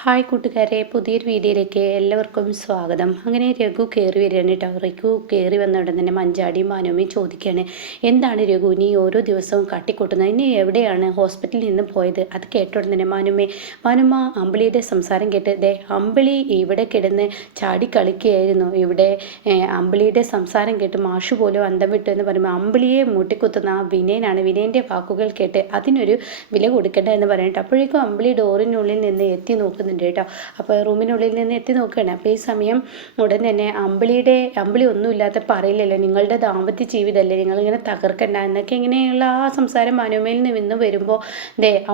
Hi കൂട്ടുകാരെ, പുതിയൊരു വീഡിയോയിലേക്ക് എല്ലാവർക്കും സ്വാഗതം. അങ്ങനെ രഘു കയറി വരികയാണ് കേട്ടോ. രഘു കയറി വന്ന ഉടൻ തന്നെ മഞ്ചാടിയും ഭാനുമ്മയും ചോദിക്കുകയാണ്, എന്താണ് രഘു നീ ഓരോ ദിവസവും കാട്ടിക്കൂട്ടുന്നത്? ഇനി എവിടെയാണ് ഹോസ്പിറ്റലിൽ നിന്ന് പോയത്? അത് കേട്ട ഉടൻ തന്നെ ഭാനുമ്മ അമ്പിളിയുടെ സംസാരം കേട്ട്, അമ്പിളി ഇവിടെ കിടന്ന് ചാടി കളിക്കുകയായിരുന്നു. ഇവിടെ അമ്പിളിയുടെ സംസാരം കേട്ട് മാഷു പോലും അന്തം വിട്ടു എന്ന് പറയുമ്പോൾ അമ്പിളിയെ മുട്ടിക്കുത്തുന്ന ആ വിനയനാണ്. വിനയൻ്റെ വാക്കുകൾ കേട്ട് അതിനൊരു വില കൊടുക്കേണ്ട എന്ന് പറഞ്ഞിട്ട് അപ്പോഴേക്കും അമ്പിളി ഡോറിനുള്ളിൽ നിന്ന് എത്തി നോക്കുന്നുണ്ട് കേട്ടോ. അപ്പോൾ റൂമിനുള്ളിൽ നിന്ന് എത്തി നോക്കുകയാണ്. അപ്പോൾ ഈ സമയം ഉടൻ തന്നെ അമ്പിളി ഒന്നുമില്ലാത്ത പറയില്ലല്ലോ, നിങ്ങളുടെ ദാമ്പത്യ ജീവിതമല്ലേ, നിങ്ങളിങ്ങനെ തകർക്കണ്ട എന്നൊക്കെ ഇങ്ങനെയുള്ള ആ സംസാരം മനോമയിൽ നിന്ന് വരുമ്പോൾ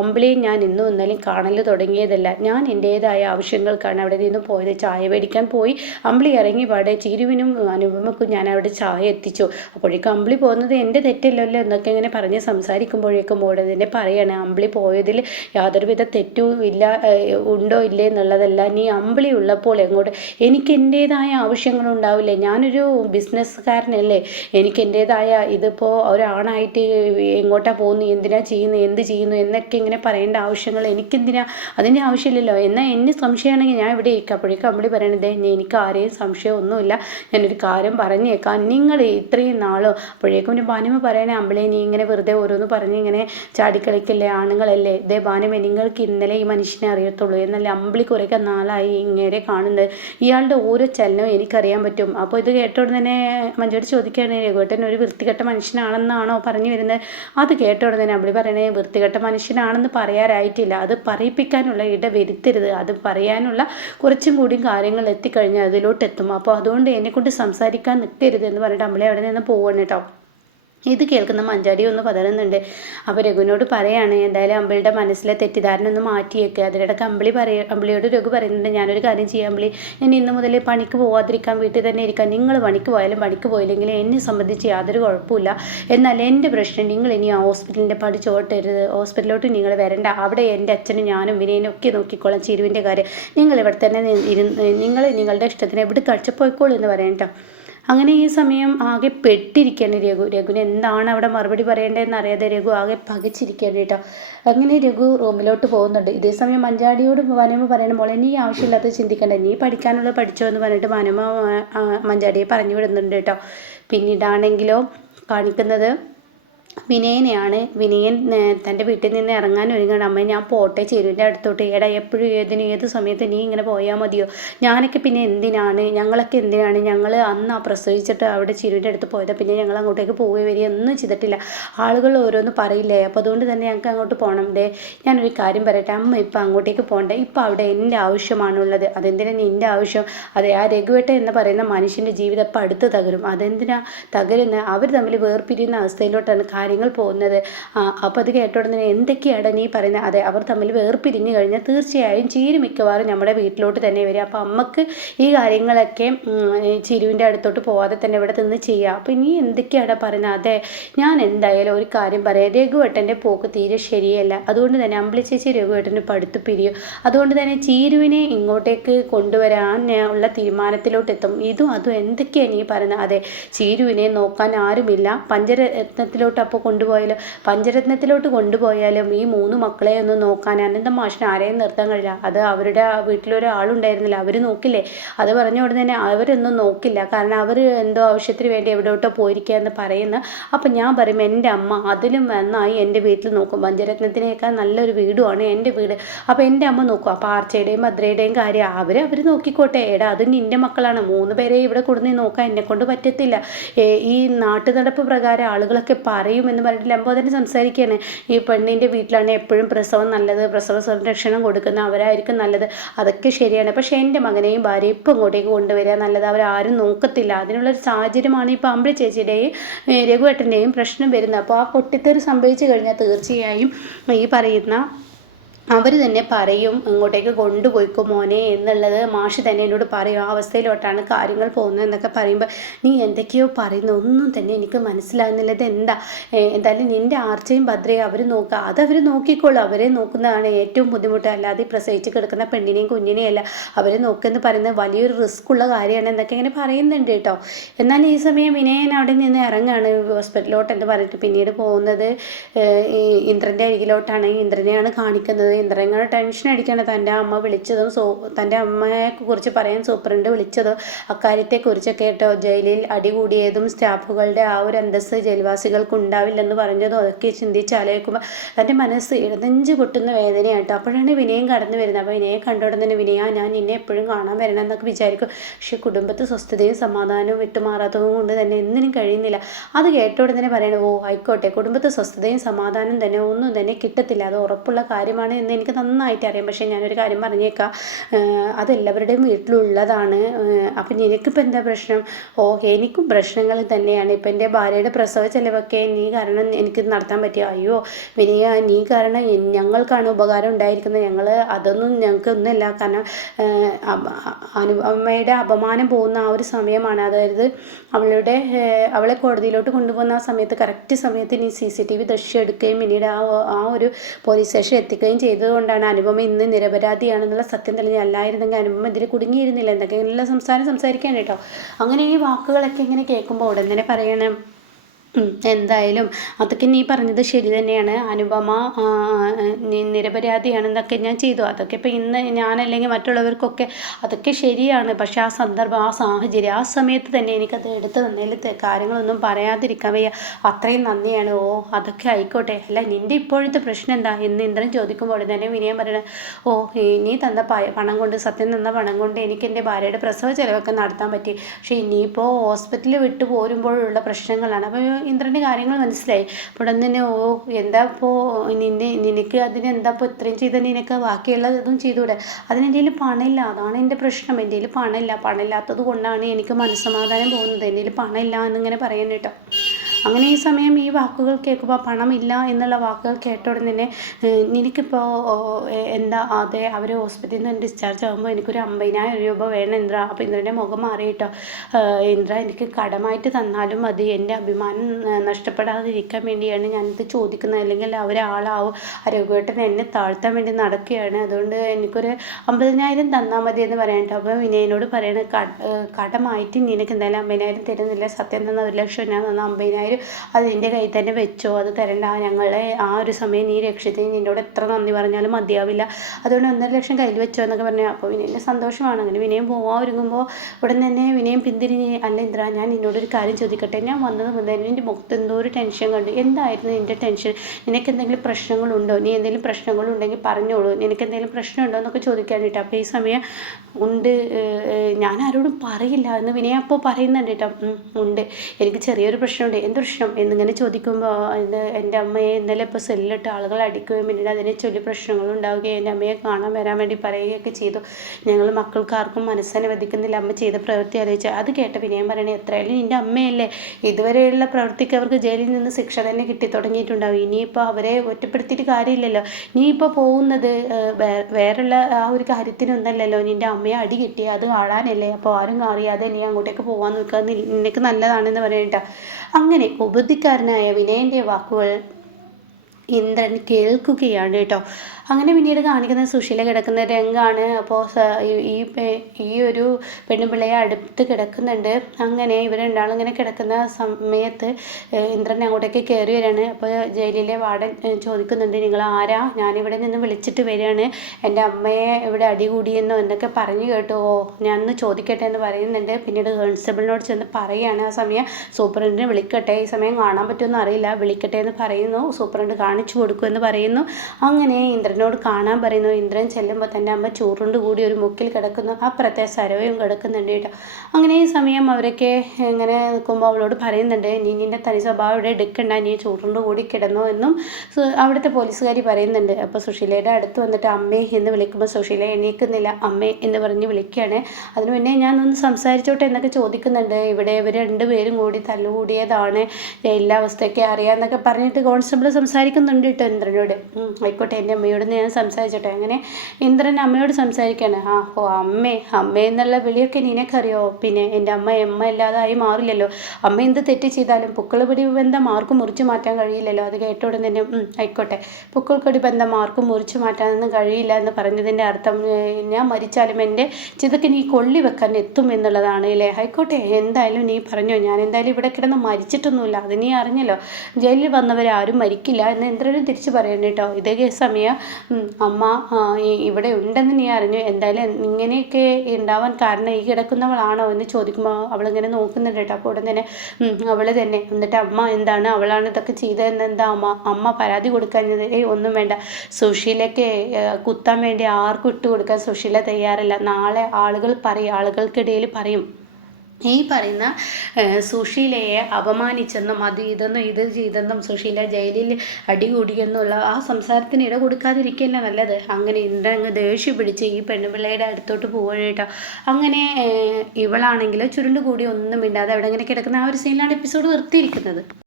അമ്പിളിയെ ഞാൻ ഇന്നും ഇന്നലെയും കാണൽ തുടങ്ങിയതല്ല, ഞാൻ എൻ്റേതായ ആവശ്യങ്ങൾക്കാണ് അവിടെ നിന്ന് പോയത്. ചായ മേടിക്കാൻ പോയി അമ്പിളി ഇറങ്ങി പാടെ ചിരുവിനും അനുപമക്കും ഞാൻ അവിടെ ചായ എത്തിച്ചു. അപ്പോഴേക്കും അമ്പിളി പോകുന്നത് എൻ്റെ തെറ്റല്ലല്ലോ എന്നൊക്കെ ഇങ്ങനെ പറഞ്ഞ് സംസാരിക്കുമ്പോഴേക്കും ഉടനെ തന്നെ പറയാണ്, അമ്പിളി പോയതിൽ യാതൊരുവിധ തെറ്റും ഇല്ല, ഉണ്ടോ ഇല്ലേ എന്നുള്ളതല്ല, നീ അമ്പിളി ഉള്ളപ്പോൾ എനിക്ക് എൻ്റേതായ ആവശ്യങ്ങളുണ്ടാവില്ലേ? ഞാനൊരു ബിസിനസ്സുകാരനല്ലേ, എനിക്ക് എൻ്റേതായ ഇതിപ്പോൾ ഒരാണായിട്ട് എങ്ങോട്ടാണ് പോകുന്നു, എന്തിനാ ചെയ്യുന്നു, എന്ത് ചെയ്യുന്നു എന്നൊക്കെ ഇങ്ങനെ പറയേണ്ട ആവശ്യങ്ങൾ എനിക്കെന്തിനാ? അതിൻ്റെ ആവശ്യമില്ലല്ലോ. എന്നാൽ എന്നെ സംശയമാണെങ്കിൽ ഞാൻ ഇവിടെ ഇരിക്കാം. അപ്പോഴേക്കും അമ്പിളി പറയണത്, എനിക്ക് ആരെയും സംശയമൊന്നുമില്ല, ഞാനൊരു കാര്യം പറഞ്ഞേക്കാം, നിങ്ങൾ ഇത്രയും നാളോ. അപ്പോഴേക്കും ഭാനുമ പറയണേ, അമ്പിളി നീ ഇങ്ങനെ വെറുതെ ഓരോന്ന് പറഞ്ഞ് ഇങ്ങനെ ചാടിക്കളിക്കല്ലേ, ആണുങ്ങളല്ലേ. ഭാനുമ നിങ്ങൾക്ക് ഇന്നലെ ഈ മനുഷ്യനെ അറിയത്തുള്ളൂ, എന്നല്ല അമ്പിളി കുറേയൊക്കെ നാളായി ഇങ്ങനെ കാണുന്നത്, ഇയാളുടെ ഓരോ ചലനവും എനിക്കറിയാൻ പറ്റും. അപ്പോൾ ഇത് കേട്ടോടെ തന്നെ മഞ്ജുവോട് ചോദിക്കുകയാണ്, രഘുവേട്ടൻ ഒരു വൃത്തികെട്ട മനുഷ്യനാണെന്നാണോ പറഞ്ഞു വരുന്നത്? അത് കേട്ടോടെ തന്നെ അമ്പിളി പറയണേ, വൃത്തികെട്ട മനുഷ്യനാണെന്ന് പറയാറായിട്ടില്ല, അത് പറയിപ്പിക്കാനുള്ള ഇട വരുത്തരുത്, അത് പറയാനുള്ള കുറച്ചും കൂടി കാര്യങ്ങൾ എത്തിക്കഴിഞ്ഞാൽ അതിലോട്ട് എത്തും, അപ്പോൾ അതുകൊണ്ട് എന്നെക്കൊണ്ട് സംസാരിക്കാൻ നിൽക്കരുത് എന്ന് പറഞ്ഞിട്ട് അമ്പിളി അവിടെ നിന്ന് പോവാണ് കേട്ടോ. ഇത് കേൾക്കുന്ന മഞ്ചാടി ഒന്ന് പതറുന്നുണ്ട്. അപ്പോൾ രഘുവിനോട് പറയാണ്, എന്തായാലും അമ്പിളിയുടെ മനസ്സിലെ തെറ്റിദ്ധാരണ ഒന്ന് മാറ്റിയേക്കുക. അതിനിടയ്ക്ക് അമ്പിളിയോട് രഘു പറയുന്നുണ്ട്, ഞാനൊരു കാര്യം ചെയ്യാം അമ്പിളി, ഞാൻ ഇന്ന് മുതൽ പണിക്ക് പോവാതിരിക്കാൻ, വീട്ടിൽ തന്നെ ഇരിക്കാം, നിങ്ങൾ പണിക്ക് പോയാലും പണിക്ക് പോയില്ലെങ്കിലും എന്നെ സംബന്ധിച്ച് യാതൊരു കുഴപ്പമില്ല. എന്നാൽ എൻ്റെ പ്രശ്നം, നിങ്ങൾ ഇനി ആ ഹോസ്പിറ്റലിൻ്റെ പടി ചോട്ടരുത്, ഹോസ്പിറ്റലിലോട്ട് നിങ്ങൾ വരണ്ട, അവിടെ എൻ്റെ അച്ഛനും ഞാനും വിനയനും ഒക്കെ നോക്കിക്കോളാം, ചിരുവിൻ്റെ കാര്യം, നിങ്ങൾ ഇവിടെ തന്നെ നിങ്ങൾ നിങ്ങളുടെ ഇഷ്ടത്തിന് എവിടെ കഴിച്ചപ്പോയിക്കോളൂ എന്ന് പറയട്ടോ. അങ്ങനെ ഈ സമയം ആകെ പെട്ടിരിക്കുകയാണ് രഘുവിന് എന്താണ് അവിടെ മറുപടി പറയേണ്ടതെന്ന് അറിയാതെ രഘു ആകെ പകച്ചിരിക്കുകയാണ് കേട്ടോ. അങ്ങനെ രഘു റൂമിലോട്ട് പോകുന്നുണ്ട്. ഇതേ സമയം മഞ്ചാടിയോട് ഭാനുമ്മ പറയണ, മോളെ നീ ആവശ്യമില്ലാത്ത ചിന്തിക്കണ്ട, നീ പഠിക്കാനുള്ളത് പഠിച്ചോ എന്ന് പറഞ്ഞിട്ട് ഭാനുമ്മ മഞ്ചാടിയെ പറഞ്ഞു വിടുന്നുണ്ട് കേട്ടോ. പിന്നീടാണെങ്കിലോ കാണിക്കുന്നത് വിനയനെയാണ്. വിനയൻ തൻ്റെ വീട്ടിൽ നിന്ന് ഇറങ്ങാൻ ഒരുങ്ങണം. അമ്മ ഞാൻ പോട്ടെ ചിരുവിൻ്റെ അടുത്തോട്ട്. എടാ എപ്പോഴും ഏത് സമയത്ത് നീ ഇങ്ങനെ പോയാൽ മതിയോ? ഞാനൊക്കെ പിന്നെ എന്തിനാണ്, ഞങ്ങളൊക്കെ എന്തിനാണ്, ഞങ്ങൾ അന്ന് പ്രസവിച്ചിട്ട് അവിടെ ചിരുവിൻ്റെ അടുത്ത് പോയത്, പിന്നെ ഞങ്ങൾ അങ്ങോട്ടേക്ക് പോവുകയോ വരിക ഒന്നും ചെയ്തിട്ടില്ല, ആളുകൾ ഓരോന്ന് പറയില്ലേ, അപ്പോൾ അതുകൊണ്ട് തന്നെ ഞങ്ങൾക്ക് അങ്ങോട്ട് പോകണം. ഞാനൊരു കാര്യം പറയട്ടെ, അമ്മ ഇപ്പം അങ്ങോട്ടേക്ക് പോകണ്ടേ, ഇപ്പം അവിടെ എൻ്റെ ആവശ്യമാണുള്ളത്. അതെന്തിനാ നിൻ്റെ ആവശ്യം? അതെ, ആ രഘുവേട്ട എന്ന് പറയുന്ന മനുഷ്യൻ്റെ ജീവിതം ഇപ്പം അടുത്ത് തകരും. അതെന്തിനാ തകരുന്നത്? അവർ തമ്മിൽ വേർപിരിയുന്ന അവസ്ഥയിലോട്ടാണ് കാര്യങ്ങൾ പോകുന്നത്. അപ്പോൾ അത് കേട്ടോടനെ എന്തൊക്കെയാണ് നീ പറയുന്നത്? അതെ, അവർ തമ്മിൽ വേർപിരിഞ്ഞു കഴിഞ്ഞാൽ തീർച്ചയായും ചീരു മിക്കവാറും നമ്മുടെ വീട്ടിലോട്ട് തന്നെ വരിക. അപ്പോൾ അമ്മക്ക് ഈ കാര്യങ്ങളൊക്കെ ചിരുവിൻ്റെ അടുത്തോട്ട് പോവാതെ തന്നെ ഇവിടെ നിന്ന് ചെയ്യുക. അപ്പോൾ നീ എന്തൊക്കെയാണ് പറയുന്നത്? അതെ, ഞാൻ എന്തായാലും ഒരു കാര്യം പറയാം, രഘുവേട്ടൻ്റെ പോക്ക് തീരെ ശരിയല്ല, അതുകൊണ്ട് തന്നെ അമ്പിളി ചേച്ചി രഘുവേട്ടന് പടുത്തു പിരിയും, അതുകൊണ്ട് തന്നെ ചീരുവിനെ ഇങ്ങോട്ടേക്ക് കൊണ്ടുവരാൻ ഉള്ള തീരുമാനത്തിലോട്ട് എത്തും. അതും എന്തൊക്കെയാണ് നീ പറയുന്നത്? അതെ, ചീരുവിനെ നോക്കാൻ ആരുമില്ല, പഞ്ചരത്നത്തിലോട്ട് അപ്പോൾ കൊണ്ടുപോയാലും, പഞ്ചരത്നത്തിലോട്ട് കൊണ്ടുപോയാലും ഈ 3 മക്കളെ ഒന്ന് നോക്കാൻ അനന്തം മാഷിന് ആരെയും നിർത്താൻ കഴിയില്ല. അത് അവരുടെ വീട്ടിലൊരാളുണ്ടായിരുന്നില്ല, അവർ നോക്കില്ലേ? അത് പറഞ്ഞ ഉടനെ തന്നെ അവരൊന്നും നോക്കില്ല, കാരണം അവർ എന്തോ ആവശ്യത്തിന് വേണ്ടി എവിടോട്ടോ പോയിരിക്കുക എന്ന് പറയുന്നു. അപ്പം ഞാൻ പറയും, എൻ്റെ അമ്മ അതിലും നന്നായി എൻ്റെ വീട്ടിൽ നോക്കും, പഞ്ചരത്നത്തിനേക്കാൾ നല്ലൊരു വീടുമാണ് എൻ്റെ വീട്, അപ്പോൾ എൻ്റെ അമ്മ നോക്കും. അപ്പോൾ ആർച്ചയുടെയും ഭദ്രയുടെയും കാര്യം അവർ നോക്കിക്കോട്ടെ. എടാ, അത് നിൻ്റെ മക്കളാണ്, 3 പേരെ ഇവിടെ കൊടുന്ന് നോക്കാൻ എന്നെക്കൊണ്ട് പറ്റത്തില്ല. ഈ നാട്ടുനടപ്പ് പ്രകാരം ആളുകളൊക്കെ പറയുമെന്ന് പറഞ്ഞിട്ട് ലംബോദരൻ സംസാരിക്കുകയാണ്. ഈ പെണ്ണിൻ്റെ വീട്ടിലാണ് എപ്പോഴും പ്രസവം നല്ലത്, പ്രസവ സംരക്ഷണം കൊടുക്കുന്ന അവരായിരിക്കും നല്ലത്, അതൊക്കെ ശരിയാണ്, പക്ഷേ എൻ്റെ മകനെയും ഭാര്യയും ഇപ്പം ഇങ്ങോട്ടേക്ക് കൊണ്ടുവരിക നല്ലത്, അവരാരും നോക്കത്തില്ല. അതിനുള്ളൊരു സാഹചര്യമാണ് ഇപ്പോൾ അമ്പിളി ചേച്ചിയുടെയും രഘുവേട്ടൻ്റെയും പ്രശ്നം വരുന്നത്. അപ്പോൾ ആ പൊട്ടിത്തെറി സംഭവിച്ചു കഴിഞ്ഞാൽ തീർച്ചയായും ഈ പറയുന്ന അവർ തന്നെ പറയും, ഇങ്ങോട്ടേക്ക് കൊണ്ടുപോയിക്കോ മോനെ എന്നുള്ളത് മാഷ് തന്നെ എന്നോട് പറയും. ആ അവസ്ഥയിലോട്ടാണ് കാര്യങ്ങൾ പോകുന്നത് എന്നൊക്കെ പറയുമ്പോൾ നീ എന്തൊക്കെയോ പറയുന്നു, ഒന്നും തന്നെ എനിക്ക് മനസ്സിലാകുന്നില്ല. ഇത് എന്തായാലും നിൻ്റെ ആർച്ചയും ഭദ്രയും അവർ നോക്കുക, അതവർ നോക്കിക്കോളൂ, അവരെ നോക്കുന്നതാണ് ഏറ്റവും ബുദ്ധിമുട്ട്, അല്ലാതെ പ്രസവിച്ച് കിടക്കുന്ന പെണ്ണിനെയും കുഞ്ഞിനെയും അല്ല അവരെ നോക്കുമെന്ന് പറയുന്നത് വലിയൊരു റിസ്ക് ഉള്ള കാര്യമാണ് എന്നൊക്കെ ഇങ്ങനെ പറയുന്നുണ്ട് കേട്ടോ. എന്നാൽ ഈ സമയം വിനയൻ അവിടെ നിന്ന് ഇറങ്ങാണ് ഹോസ്പിറ്റലിലോട്ട് എന്ന് പറഞ്ഞിട്ട് പിന്നീട് പോകുന്നത് ഇന്ദ്രൻ്റെ അരികിലോട്ടാണ്. ഇന്ദ്രനെയാണ് കാണിക്കുന്നത്. ഇന്ദ്രൻ ടെൻഷൻ അടിക്കുകയാണ്. തൻ്റെ അമ്മ വിളിച്ചതും തൻ്റെ അമ്മയെക്കുറിച്ച് പറയാൻ സൂപ്രണ്ട് വിളിച്ചതും അക്കാര്യത്തെക്കുറിച്ചൊക്കെ കേട്ടോ ജയിലിൽ അടികൂടിയതും സ്റ്റാഫുകളുടെ ആ ഒരു അന്തസ്സ് ജയിൽവാസികൾക്ക് ഉണ്ടാവില്ലെന്ന് പറഞ്ഞതും അതൊക്കെ ചിന്തിച്ചാലോചിക്കുമ്പോൾ തൻ്റെ മനസ്സ് ഇടനെഞ്ച് പൊട്ടുന്ന വേദനയാട്ടോ. അപ്പോഴാണ് വിനയം കടന്നു വരുന്നത്. അപ്പോൾ വിനയെ കണ്ടോടെ തന്നെ വിനയ ഞാൻ നിന്നെ എപ്പോഴും കാണാൻ വരണം എന്നൊക്കെ വിചാരിക്കും. പക്ഷെ കുടുംബത്ത് സ്വസ്ഥതയും സമാധാനവും വിട്ടുമാറാത്തതും കൊണ്ട് തന്നെ എന്തിനും കഴിയുന്നില്ല. അത് കേട്ടോടെ തന്നെ പറയണ ഓ ആയിക്കോട്ടെ, കുടുംബത്ത് സ്വസ്ഥതയും സമാധാനം തന്നെ ഒന്നും തന്നെ കിട്ടത്തില്ല, അത് ഉറപ്പുള്ള കാര്യമാണ് എന്ന് എനിക്ക് നന്നായിട്ട് അറിയാം. പക്ഷേ ഞാനൊരു കാര്യം പറഞ്ഞേക്കാം, അതെല്ലാവരുടെയും വീട്ടിലുള്ളതാണ്. അപ്പം നിനക്കിപ്പോൾ എന്താ പ്രശ്നം? ഓ എനിക്കും പ്രശ്നങ്ങൾ തന്നെയാണ്. ഇപ്പം എൻ്റെ ഭാര്യയുടെ പ്രസവ ചെലവൊക്കെ നീ കാരണം എനിക്ക് നടത്താൻ പറ്റിയോ? അയ്യോ വിനയ, നീ കാരണം ഞങ്ങൾക്കാണ് ഉപകാരം ഉണ്ടായിരിക്കുന്നത്. അതൊന്നും ഞങ്ങൾക്ക് ഒന്നുമില്ല. കാരണം അമ്മയുടെ അപമാനം പോകുന്ന ആ ഒരു സമയമാണ്, അതായത് അവളെ കോടതിയിലോട്ട് കൊണ്ടുപോകുന്ന ആ സമയത്ത് കറക്റ്റ് സമയത്ത് നീ CCTV ദൃശ്യം എടുക്കുകയും പിന്നീട് ആ ഒരു പോലീസ് സ്റ്റേഷൻ എത്തിക്കുകയും ചെയ്തതുകൊണ്ടാണ് അനുപമ ഇന്ന് നിരപരാധിയാണെന്നുള്ള സത്യം തെളിഞ്ഞ്. അല്ലായിരുന്നെങ്കിൽ അനുപമ ഇതിൽ കുടുങ്ങിയിരുന്നില്ല. എന്തൊക്കെ നല്ല സംസാരിക്കാൻ കേട്ടോ. അങ്ങനെ ഈ വാക്കുകളൊക്കെ ഇങ്ങനെ കേൾക്കുമ്പോൾ ഉടൻ തന്നെ പറയണം, എന്തായാലും അതൊക്കെ നീ പറഞ്ഞത് ശരി തന്നെയാണ്. അനുപമ നിരപരാധിയാണെന്നൊക്കെ ഞാൻ ചെയ്തു. അതൊക്കെ ഇപ്പം ഇന്ന് ഞാനല്ലെങ്കിൽ മറ്റുള്ളവർക്കൊക്കെ അതൊക്കെ ശരിയാണ്. പക്ഷെ ആ സന്ദർഭം, ആ സാഹചര്യം, ആ സമയത്ത് തന്നെ എനിക്കത് എടുത്ത് തന്നതിൽ കാര്യങ്ങളൊന്നും പറയാതിരിക്കാൻ വയ്യ. അത്രയും നന്ദിയാണ്. ഓ അതൊക്കെ ആയിക്കോട്ടെ. അല്ല നിൻ്റെ ഇപ്പോഴത്തെ പ്രശ്നം എന്താ എന്ന് ഇന്ദ്രൻ ചോദിക്കുമ്പോൾ തന്നെ വിനയം പറയണത്, ഓ നീ തന്ന പണം കൊണ്ട്, സത്യം തന്ന പണം കൊണ്ട് എനിക്ക് എൻ്റെ ഭാര്യയുടെ പ്രസവ ചിലവൊക്കെ നടത്താൻ പറ്റി. പക്ഷേ ഇനിയിപ്പോൾ ഹോസ്പിറ്റലിൽ വിട്ടു പോരുമ്പോഴുള്ള പ്രശ്നങ്ങളാണ്. അപ്പോൾ ഇന്ദ്രൻ്റെ കാര്യങ്ങൾ മനസ്സിലായി. അപ്പോൾ തന്നെ ഓ എന്താ ഇപ്പോൾ നിനക്ക് അതിനെന്താ ഇപ്പോൾ ഇത്രയും ചെയ്ത നിനക്ക് ബാക്കിയുള്ള ഇതും ചെയ്തുകൂടെ? അതിനെൻ്റെ കയ്യിൽ പണമില്ല, അതാണ് എൻ്റെ പ്രശ്നം. എൻ്റെ കയ്യിൽ പണമില്ലാത്തത് കൊണ്ടാണ് എനിക്ക് മനസ്സമാധാനം പോകുന്നത്. എൻ്റെ കയ്യിൽ പണമില്ല എന്നിങ്ങനെ പറയാൻ കേട്ടോ. അങ്ങനെ ഈ സമയം ഈ വാക്കുകൾ കേൾക്കുമ്പോൾ, പണമില്ല എന്നുള്ള വാക്കുകൾ കേട്ട ഉടനെ തന്നെ നിനക്കിപ്പോൾ എന്താ അതെ അവർ ഹോസ്പിറ്റലിൽ നിന്ന് ഡിസ്ചാർജ് ആകുമ്പോൾ എനിക്കൊരു 50,000 രൂപ വേണം ഇന്ദ്ര. അപ്പോൾ ഇന്ദ്രൻ്റെ മുഖം മാറി കേട്ടോ. ഇന്ദ്ര എനിക്ക് കടമായിട്ട് തന്നാലും മതി, എൻ്റെ അഭിമാനം നഷ്ടപ്പെടാതിരിക്കാൻ വേണ്ടിയാണ് ഞാനിത് ചോദിക്കുന്നത്. അല്ലെങ്കിൽ അവരാളാവും രഘുവേട്ടൻ എന്നെ താഴ്ത്താൻ വേണ്ടി നടക്കുകയാണ്, അതുകൊണ്ട് എനിക്കൊരു 50,000 തന്നാൽ മതി എന്ന് പറയാൻ കേട്ടോ. അപ്പോൾ വിനയനോട് പറയണ കടമായിട്ട് നിനക്ക് എന്തായാലും 50,000 തരുന്നില്ല, സത്യം തന്ന 1,00,000 ഞാൻ തന്ന 50,000 അത് നിൻ്റെ കയ്യിൽ തന്നെ വെച്ചോ, അത് തരണ്ട. ഞങ്ങളെ ആ ഒരു സമയം നീ രക്ഷിച്ചതിന് നിന്നോട് എത്ര നന്ദി പറഞ്ഞാലും മതിയാവില്ല, അതുകൊണ്ട് 1,50,000 കയ്യിൽ വെച്ചോ എന്നൊക്കെ പറഞ്ഞു. അപ്പോൾ വിനയൻ്റെ സന്തോഷമാണ്. അങ്ങനെ വിനയം പോകാൻ ഒരുങ്ങുമ്പോൾ ഉടൻ തന്നെ വിനയം പിന്തിരിഞ്ഞ്, അല്ല ഇന്ദ്ര ഞാൻ നിന്നോടൊരു കാര്യം ചോദിക്കട്ടെ? ഞാൻ വന്നത് മുതൽ നിൻ്റെ മുഖത്ത് എന്തോ ഒരു ടെൻഷൻ കണ്ടു. എന്തായിരുന്നു നിൻ്റെ ടെൻഷൻ? നിനക്ക് എന്തെങ്കിലും പ്രശ്നങ്ങളുണ്ടോ? നീ എന്തെങ്കിലും പ്രശ്നങ്ങളുണ്ടെങ്കിൽ പറഞ്ഞോളൂ, നിനക്ക് എന്തെങ്കിലും പ്രശ്നമുണ്ടോ എന്നൊക്കെ ചോദിക്കാൻ കേട്ടോ. അപ്പോൾ ഈ സമയം ഉണ്ട്, ഞാൻ ആരോടും പറയില്ല എന്ന് വിനയ അപ്പോൾ പറയുന്നുണ്ട് കേട്ടോ. ഉണ്ട്, എനിക്ക് ചെറിയൊരു പ്രശ്നമുണ്ട്. എന്ത് പ്രശ്നം എന്നിങ്ങനെ ചോദിക്കുമ്പോൾ, എൻ്റെ അമ്മയെ ഇന്നലെ ഇപ്പോൾ സെല്ലിട്ട് ആളുകൾ അടിക്കുകയും പിന്നീട് അതിനെ ചൊല്ലി പ്രശ്നങ്ങൾ ഉണ്ടാവുകയും എൻ്റെ അമ്മയെ കാണാൻ വരാൻ വേണ്ടി പറയുകയൊക്കെ ചെയ്തു. ഞങ്ങൾ മക്കൾക്ക് ആർക്കും മനസ്സനുവദിക്കുന്നില്ല അമ്മ ചെയ്ത പ്രവൃത്തി ആലോചിച്ച്. അത് കേട്ട വിനയം പറയണേ, എത്രയായാലും നിൻ്റെ അമ്മയല്ലേ, ഇതുവരെയുള്ള പ്രവൃത്തിക്ക് അവർക്ക് ജയിലിൽ നിന്ന് ശിക്ഷ തന്നെ കിട്ടി തുടങ്ങിയിട്ടുണ്ടാവും. ഇനിയിപ്പോൾ അവരെ ഒറ്റപ്പെടുത്തിയിട്ട് കാര്യമില്ലല്ലോ. നീ ഇപ്പോൾ പോകുന്നത് വേറുള്ള ആ ഒരു കാര്യത്തിനൊന്നല്ലല്ലോ, നിൻ്റെ അമ്മയെ അടി കിട്ടി അത് കാണാനല്ലേ. അപ്പോൾ ആരും അറിയാതെ നീ അങ്ങോട്ടേക്ക് പോകാൻ നിൽക്കുക നിനക്ക് നല്ലതാണെന്ന് പറയണ്ട. അങ്ങനെ ഉപധിക്കാരനായ വിനയൻ്റെ വാക്കുകൾ ഇന്ദ്രൻ കേൾക്കുകയാണ് കേട്ടോ. അങ്ങനെ പിന്നീട് കാണിക്കുന്നത് സുശീല കിടക്കുന്ന രംഗാണ്. അപ്പോൾ ഈ ഒരു പെണ്ണുപിള്ളയെ അടുത്ത് കിടക്കുന്നുണ്ട്. അങ്ങനെ ഇവർ രണ്ടാളും ഇങ്ങനെ കിടക്കുന്ന സമയത്ത് ഇന്ദ്രൻ അങ്ങോട്ടേക്ക് കയറി വരികയാണ്. അപ്പോൾ ജയിലിലെ വാർഡൻ ചോദിക്കുന്നുണ്ട്, നിങ്ങൾ ആരാ? ഞാനിവിടെ നിന്ന് വിളിച്ചിട്ട് വരികയാണ്, എൻ്റെ അമ്മയെ ഇവിടെ അടികൂടിയെന്നോ എന്നൊക്കെ പറഞ്ഞു കേട്ടോ. ഞാൻ ഒന്ന് ചോദിക്കട്ടെ എന്ന് പറയുന്നുണ്ട്. പിന്നീട് കോൺസ്റ്റബിളിനോട് ചെന്ന് പറയുകയാണ്. ആ സമയം സൂപ്രണ്ടിനെ വിളിക്കട്ടെ, ഈ സമയം കാണാൻ പറ്റുമെന്ന് അറിയില്ല, വിളിക്കട്ടെ എന്ന് പറയുന്നു. സൂപ്രണ്ട് കാണിച്ചു കൊടുക്കുമെന്ന് പറയുന്നു. അങ്ങനെ ഇന്ദ്രനോട് കാണാൻ പറയുന്നു. ഇന്ദ്രൻ ചെല്ലുമ്പോൾ തന്നെ അമ്മ ചൂറുണ്ട് കൂടി ഒരു മുക്കിൽ കിടക്കുന്നു, അപ്പുറത്തെ സരവയും കിടക്കുന്നുണ്ട് കേട്ടോ. അങ്ങനെ ഈ സമയം അവരൊക്കെ ഇങ്ങനെ നിൽക്കുമ്പോൾ അവളോട് പറയുന്നുണ്ട്, നീ നിൻ്റെ തനി സ്വഭാവം ഇവിടെ എടുക്കണ്ട, നീ ചൂറുണ്ട് കൂടി കിടന്നോ എന്നും അവിടുത്തെ പോലീസുകാരി പറയുന്നുണ്ട്. അപ്പോൾ സുശീലയുടെ അടുത്ത് വന്നിട്ട് അമ്മേ എന്ന് വിളിക്കുമ്പോൾ സുശീല എണീക്കുന്നില്ല, അമ്മേ എന്ന് പറഞ്ഞ് വിളിക്കുകയാണ്. അതിന് മുന്നേ ഞാൻ ഒന്ന് സംസാരിച്ചോട്ടെ എന്നൊക്കെ ചോദിക്കുന്നുണ്ട്. ഇവിടെ ഇവർ രണ്ടുപേരും കൂടി തല്ലുകൂടിയതാണ്, എല്ലാ അവസ്ഥയൊക്കെ അറിയാമെന്നൊക്കെ പറഞ്ഞിട്ട് കോൺസ്റ്റബിൾ സംസാരിക്കുന്നുണ്ട് കേട്ടോ ഇന്ദ്രനോട്. ആയിക്കോട്ടെ, എൻ്റെ അമ്മയോട് ഞാൻ സംസാരിച്ചോട്ടെ. അങ്ങനെ ഇന്ദ്രൻ അമ്മയോട് സംസാരിക്കുകയാണ്. അമ്മ എന്നുള്ള വിളിയൊക്കെ നിനക്കറിയോ? പിന്നെ എൻ്റെ അമ്മ ഇല്ലാതായി മാറില്ലല്ലോ. അമ്മ എന്ത് തെറ്റ് ചെയ്താലും പുക്കളുപടി ബന്ധം ആർക്കും മുറിച്ചു മാറ്റാൻ കഴിയില്ലല്ലോ. അത് കേട്ട ഉടൻ തന്നെ ആയിക്കോട്ടെ, പുക്കൾക്കൊടി ബന്ധം ആർക്കും മുറിച്ചു മാറ്റാനൊന്നും കഴിയില്ല എന്ന് പറഞ്ഞതിൻ്റെ അർത്ഥം ഞാൻ മരിച്ചാലും എൻ്റെ ചിതക്ക് നീ കൊള്ളി വെക്കാൻ എത്തും എന്നുള്ളതാണ് അല്ലേ? ആയിക്കോട്ടെ, എന്തായാലും നീ പറഞ്ഞോ, ഞാൻ എന്തായാലും ഇവിടെ കിടന്ന് മരിച്ചിട്ടൊന്നുമില്ല, അത് നീ അറിഞ്ഞല്ലോ. ജയിലിൽ വന്നവരാരും മരിക്കില്ല എന്ന് ഇന്ദ്രനും തിരിച്ചു പറയണം കേട്ടോ. ഇതേ സമയം അമ്മ ഇവിടെ ഉണ്ടെന്ന് നീ അറിഞ്ഞു, എന്തായാലും ഇങ്ങനെയൊക്കെ ഉണ്ടാവാൻ കാരണം ഈ കിടക്കുന്നവളാണോ എന്ന് ചോദിക്കുമ്പോൾ അവളിങ്ങനെ നോക്കുന്നുണ്ട് കേട്ടോ. അപ്പോൾ ഉടൻ തന്നെ അവൾ തന്നെ. എന്നിട്ട് അമ്മ എന്താണ് അവളാണ് ഇതൊക്കെ ചെയ്തതെന്ന് എന്താ അമ്മ പരാതി കൊടുക്കാഞ്ഞത്? ഒന്നും വേണ്ട, സുശീലയ്ക്ക് കുത്താൻ വേണ്ടി ആർക്കും ഇട്ട് കൊടുക്കാൻ സുശീല തയ്യാറല്ല. നാളെ ആളുകൾക്കിടയിൽ പറയും ഈ പറയുന്ന സുശീലയെ അപമാനിച്ചെന്നും അത് ഇതെന്നും ഇത് ചെയ്തെന്നും സുശീല ജയിലിൽ അടികൂടിയെന്നുള്ള ആ സംസാരത്തിന് ഇട കൊടുക്കാതിരിക്കുകയല്ല നല്ലത്. അങ്ങനെ ഇണ്ടങ്ങ് ദേഷ്യം പിടിച്ച് ഈ പെണ്ണുപിള്ളയുടെ അടുത്തോട്ട് പോവുകട്ടോ. അങ്ങനെ ഇവളാണെങ്കിൽ ചുരുണ്ടുകൂടി ഒന്നും മിണ്ടാതെ അവിടെ ഇങ്ങനെ കിടക്കുന്ന ആ ഒരു സീനിലാണ് എപ്പിസോഡ് നിർത്തിയിരിക്കുന്നത്.